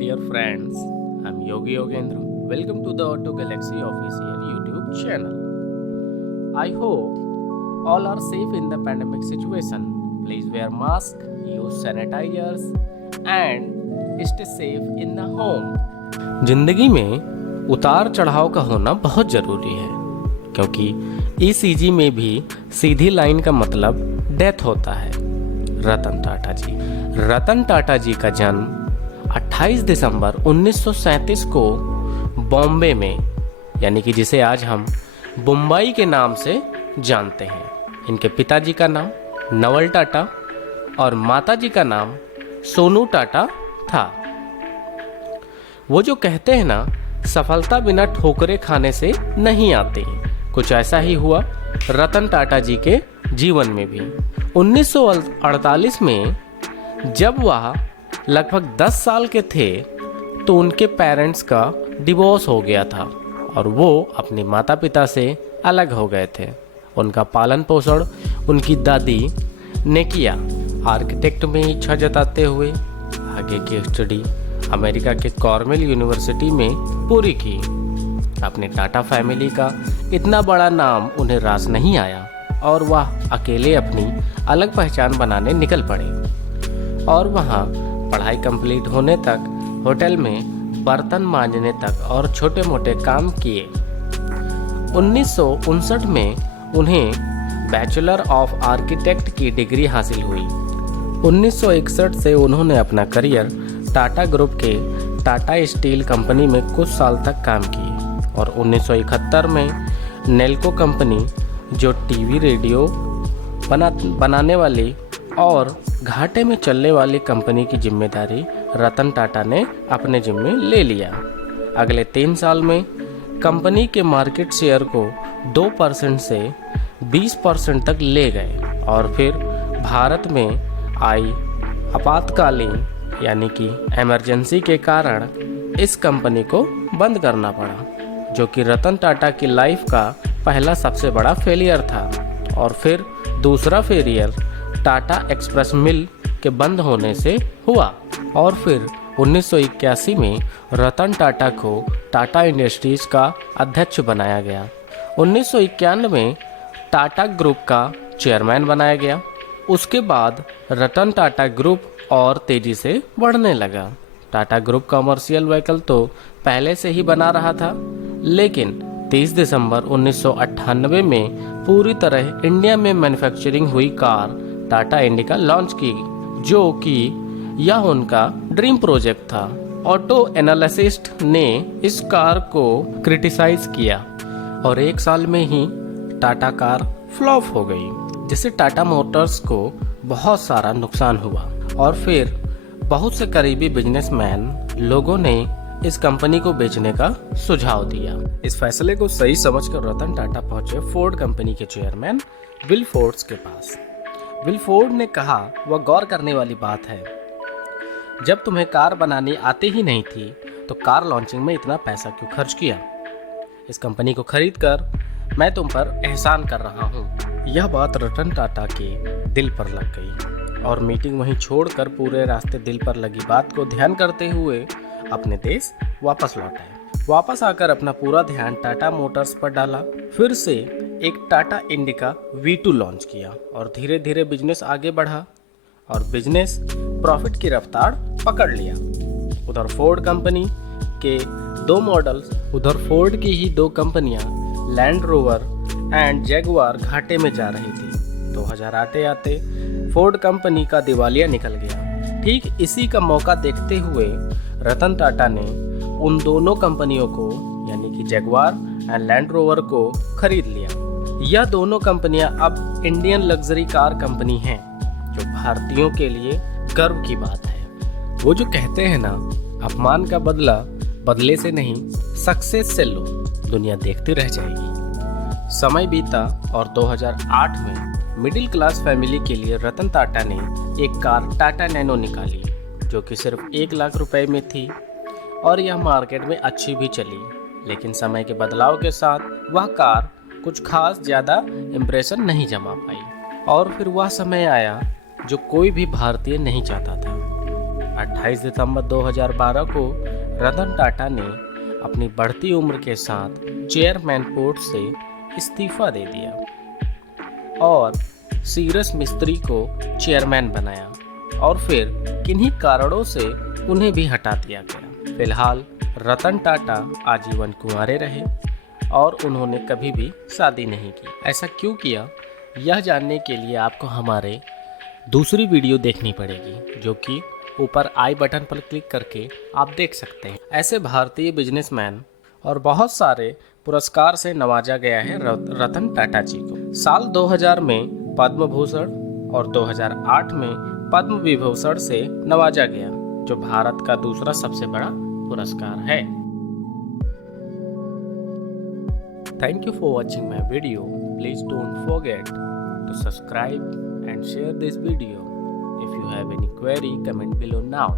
dear friends. I'm Yogi Yogendra. Welcome to the Auto Galaxy official YouTube channel. I hope all are safe in the pandemic situation. Please wear mask, use sanitizers and stay safe in the home. जिंदगी में उतार चढ़ाव का होना बहुत ज़रूरी है, क्योंकि ECG में भी सीधी लाइन का मतलब डेथ होता है। रतन टाटा जी का जन्म 28 दिसंबर 1937 को बॉम्बे में, यानी कि जिसे आज हम मुंबई के नाम से जानते हैं। इनके पिताजी का नाम नवल टाटा और माताजी का नाम सोनू टाटा था। वो जो कहते हैं ना, सफलता बिना ठोकरे खाने से नहीं आती, कुछ ऐसा ही हुआ रतन टाटा जी के जीवन में भी। 1948 में जब वह लगभग 10 साल के थे तो उनके पेरेंट्स का डिवोर्स हो गया था और वो अपने माता पिता से अलग हो गए थे। उनका पालन पोषण उनकी दादी ने किया। आर्किटेक्ट में इच्छा जताते हुए आगे की स्टडी अमेरिका के कॉर्नेल यूनिवर्सिटी में पूरी की। अपने टाटा फैमिली का इतना बड़ा नाम उन्हें रास नहीं आया और वह अकेले अपनी अलग पहचान बनाने निकल पड़े और वहाँ पढ़ाई कंप्लीट होने तक होटल में बर्तन मांजने तक और छोटे मोटे काम किए। 1959 में उन्हें बैचलर ऑफ आर्किटेक्ट की डिग्री हासिल हुई। 1961 से उन्होंने अपना करियर टाटा ग्रुप के टाटा स्टील कंपनी में कुछ साल तक काम किए और 1971 में नेल्को कंपनी, जो टीवी रेडियो बनाने वाली और घाटे में चलने वाली कंपनी की जिम्मेदारी रतन टाटा ने अपने जिम्मे ले लिया। अगले 3 साल में कंपनी के मार्केट शेयर को 2% से 20% तक ले गए और फिर भारत में आई आपातकालीन यानी कि इमरजेंसी के कारण इस कंपनी को बंद करना पड़ा, जो कि रतन टाटा की लाइफ का पहला सबसे बड़ा फेलियर था। और फिर दूसरा फेलियर टाटा एक्सप्रेस मिल के बंद होने से हुआ और फिर 1981 में रतन टाटा को टाटा इंडस्ट्रीज का अध्यक्ष बनाया गया। 1991 में टाटा ग्रुप का चेयरमैन बनाया गया। उसके बाद रतन टाटा ग्रुप और तेजी से बढ़ने लगा। टाटा ग्रुप कमर्शियल व्हीकल तो पहले से ही बना रहा था, लेकिन 30 दिसंबर 1998 में पूरी तरह इंडिया में मैन्युफैक्चरिंग हुई कार टाटा इंडिका लॉन्च की, जो कि यह उनका ड्रीम प्रोजेक्ट था। ऑटो एनालिसिस्ट ने इस कार को क्रिटिसाइज किया और 1 साल में ही टाटा कार फ्लॉप हो गई, जिससे टाटा मोटर्स को बहुत सारा नुकसान हुआ और फिर बहुत से करीबी बिजनेसमैन लोगों ने इस कंपनी को बेचने का सुझाव दिया। इस फैसले को सही समझकर रतन टाटा पहुंचे फोर्ड कंपनी के चेयरमैन विल फोर्ड्स के पास। विल फोर्ड ने कहा, वह गौर करने वाली बात है, जब तुम्हें कार बनानी आती ही नहीं थी तो कार लॉन्चिंग में इतना पैसा क्यों खर्च किया? इस कंपनी को खरीद कर मैं तुम पर एहसान कर रहा हूँ। यह बात रतन टाटा के दिल पर लग गई और मीटिंग वहीं छोड़कर पूरे रास्ते दिल पर लगी बात को ध्यान करते हुए अपने देश वापस लौट आए। वापस आकर अपना पूरा ध्यान टाटा मोटर्स पर डाला। फिर से एक टाटा इंडिका V2 लॉन्च किया और धीरे धीरे बिजनेस आगे बढ़ा और बिजनेस प्रॉफिट की रफ्तार पकड़ लिया। उधर फोर्ड कंपनी के 2 मॉडल्स, उधर फोर्ड की ही 2 कंपनियां लैंड रोवर एंड जैगुआर घाटे में जा रही थी। 2000 आते आते फोर्ड कंपनी का दिवालिया निकल गया। ठीक इसी का मौका देखते हुए रतन टाटा ने उन दोनों कंपनियों को यानी कि जैगुआर एंड लैंड रोवर को खरीद लिया। यह दोनों कंपनियां अब इंडियन लग्जरी कार कंपनी हैं, जो भारतीयों के लिए गर्व की बात है। वो जो कहते हैं ना, अपमान का बदला बदले से नहीं सक्सेस से लो, दुनिया देखती रह जाएगी। समय बीता और 2008 में मिडिल क्लास फैमिली के लिए रतन टाटा ने एक कार टाटा नैनो निकाली, जो कि सिर्फ 1 लाख रुपए में थी और यह मार्केट में अच्छी भी चली। लेकिन समय के बदलाव के साथ वह कार कुछ खास ज़्यादा इम्प्रेशन नहीं जमा पाई और फिर वह समय आया जो कोई भी भारतीय नहीं चाहता था। 28 दिसंबर 2012 को रतन टाटा ने अपनी बढ़ती उम्र के साथ चेयरमैन पोस्ट से इस्तीफा दे दिया और सीरस मिस्त्री को चेयरमैन बनाया और फिर किन्हीं कारणों से उन्हें भी हटा दिया गया। फिलहाल रतन टाटा आजीवन कुंवारे रहे और उन्होंने कभी भी शादी नहीं की। ऐसा क्यों किया, यह जानने के लिए आपको हमारे दूसरी वीडियो देखनी पड़ेगी, जो कि ऊपर आई बटन पर क्लिक करके आप देख सकते हैं। ऐसे भारतीय बिजनेसमैन और बहुत सारे पुरस्कार से नवाजा गया है रतन टाटा जी को। साल 2000 में पद्म भूषण और 2008 में पद्म विभूषण से नवाजा गया, जो भारत का दूसरा सबसे बड़ा पुरस्कार है। Thank you for watching my video. Please don't forget to subscribe and share this video. If you have any query, comment below now.